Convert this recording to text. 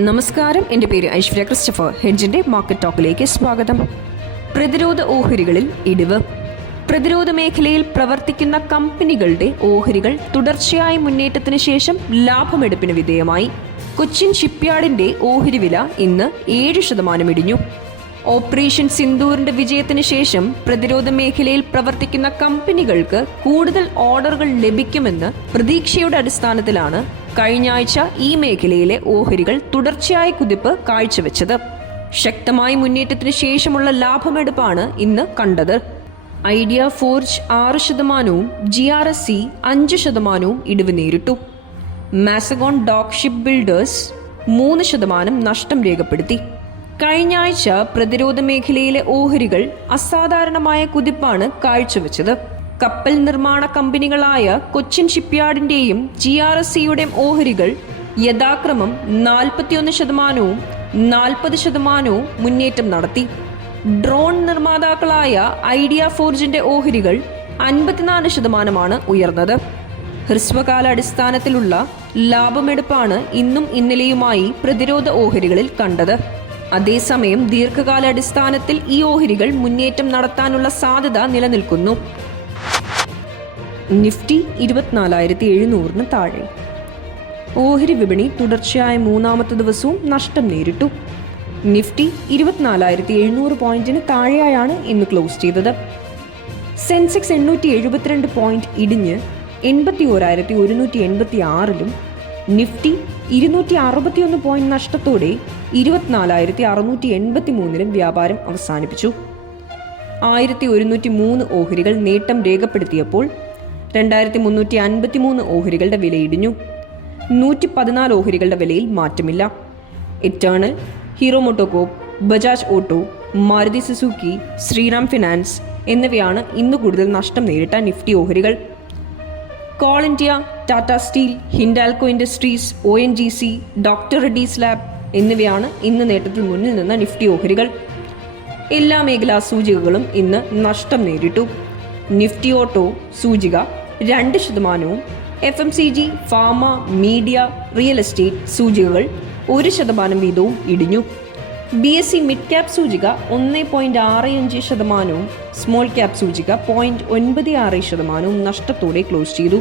നമസ്കാരം. എന്റെ പേര് ഐശ്വര്യ ക്രിസ്റ്റഫർ. ഹെഡ്ജിന്റെ മാർക്കറ്റ് ടോക്കിലേക്ക് സ്വാഗതം. പ്രതിരോധ ഓഹരികളിൽ ഇടിവ്. പ്രതിരോധ മേഖലയിൽ പ്രവർത്തിക്കുന്ന കമ്പനികളുടെ ഓഹരികൾ തുടർച്ചയായ മുന്നേറ്റത്തിന് ശേഷം ലാഭമെടുപ്പിന് വിധേയമായി. കൊച്ചിൻ ഷിപ്പ്യാർഡിന്റെ ഓഹരി വില ഇന്ന് ഏഴ് ശതമാനം ഇടിഞ്ഞു ഓപ്പറേഷൻ സിന്ദൂറിന്റെ വിജയത്തിന് ശേഷം പ്രതിരോധ മേഖലയിൽ പ്രവർത്തിക്കുന്ന കമ്പനികൾക്ക് കൂടുതൽ ഓർഡറുകൾ ലഭിക്കുമെന്ന് പ്രതീക്ഷയുടെ അടിസ്ഥാനത്തിലാണ് കഴിഞ്ഞ ആഴ്ച ഈ മേഖലയിലെ ഓഹരികൾ തുടർച്ചയായ കുതിപ്പ് കാഴ്ചവെച്ചത്. ശക്തമായ മുന്നേറ്റത്തിന് ശേഷമുള്ള ലാഭമെടുപ്പാണ് ഇന്ന് കണ്ടത്. ഐഡിയ ഫോർജ് ആറ് ശതമാനവും ജി ആർ എസ് സി അഞ്ച് ശതമാനവും ഇടിവ് നേരിട്ടു. മാസഗോൺ ഡോക്ക് ഷിപ്പ് ബിൽഡേഴ്സ് മൂന്ന് ശതമാനം നഷ്ടം രേഖപ്പെടുത്തി. കഴിഞ്ഞ ആഴ്ച പ്രതിരോധ മേഖലയിലെ ഓഹരികൾ അസാധാരണമായ കുതിപ്പാണ് കാഴ്ചവെച്ചത്. കപ്പൽ നിർമ്മാണ കമ്പനികളായ കൊച്ചിൻ ഷിപ്പ്യാർഡിന്റെയും ജി ആർ എസ് സിയുടെയും ഓഹരികൾ യഥാക്രമം നാൽപ്പത്തിയൊന്ന് ശതമാനവും നാൽപ്പത് ശതമാനവും മുന്നേറ്റം നടത്തി. ഡ്രോൺ നിർമ്മാതാക്കളായ ഐഡിയ ഫോർജിന്റെ ഓഹരികൾ അൻപത്തിനാല് ശതമാനമാണ് ഉയർന്നത്. ഹ്രസ്വകാല അടിസ്ഥാനത്തിലുള്ള ലാഭമെടുപ്പാണ് ഇന്നും ഇന്നലെയുമായി പ്രതിരോധ ഓഹരികളിൽ കണ്ടത്. അതേസമയം ദീർഘകാലാടിസ്ഥാനത്തിൽ ഈ ഓഹരികൾ മുന്നേറ്റം നടത്താനുള്ള സാധ്യത നിലനിൽക്കുന്നു. നിഫ്റ്റി ഇരുപത്തിനാലായിരത്തി എഴുന്നൂറിന് താഴെ. ഓഹരി വിപണി തുടർച്ചയായ മൂന്നാമത്തെ ദിവസവും നഷ്ടം നേരിട്ടു. നിഫ്റ്റി ഇരുപത്തിനാലായിരത്തി എഴുന്നൂറ് പോയിന്റിന് താഴെയായാണ് ഇന്ന് ക്ലോസ് ചെയ്തത്. സെൻസെക്സ് എണ്ണൂറ്റി എഴുപത്തിരണ്ട് പോയിന്റ് ഇടിഞ്ഞ് എൺപത്തി ഓരായിരത്തി ഒരുന്നൂറ്റി എൺപത്തി ആറിലും നിഫ്റ്റി ഇരുന്നൂറ്റി അറുപത്തിയൊന്ന് പോയിന്റ് നഷ്ടത്തോടെ ഇരുപത്തിനാലായിരത്തി അറുന്നൂറ്റി എൺപത്തി മൂന്നിലും വ്യാപാരം അവസാനിപ്പിച്ചു. ആയിരത്തി ഒരുന്നൂറ്റി മൂന്ന് ഓഹരികൾ നേട്ടം രേഖപ്പെടുത്തിയപ്പോൾ രണ്ടായിരത്തി മുന്നൂറ്റി അൻപത്തി മൂന്ന് ഓഹരികളുടെ വില ഇടിഞ്ഞു. നൂറ്റി പതിനാല് ഓഹരികളുടെ വിലയിൽ മാറ്റമില്ല. Eternal Hero MotoCorp Bajaj auto Maruti Suzuki Shriram finance എന്നിവയാണ് ഇന്ന് കൂടുതൽ നഷ്ടം നേരിട്ട നിഫ്റ്റി ഓഹരികൾ. Coal India Tata steel Hindalco industries O N G C doctor Reddy's lab എന്നിവയാണ് ഇന്ന് നേട്ടത്തിൽ മുന്നിൽ നിന്ന നിഫ്റ്റി ഓഹരികൾ. എല്ലാ മേഖലാ സൂചികകളും ഇന്ന് നഷ്ടം നേരിട്ടു. നിഫ്റ്റി ഓട്ടോ സൂചിക രണ്ട് ശതമാനവും F M C G pharma media real estate സൂചികകൾ ഒരു ശതമാനം വീതവും ഇടിഞ്ഞു. B S C mid cap സൂചിക ഒന്ന് പോയിന്റ് ആറ് അഞ്ച് ശതമാനവും സ്മോൾ ക്യാപ് സൂചിക പോയിന്റ് ഒൻപത് ആറ് ശതമാനവും നഷ്ടത്തോടെ ക്ലോസ് ചെയ്തു.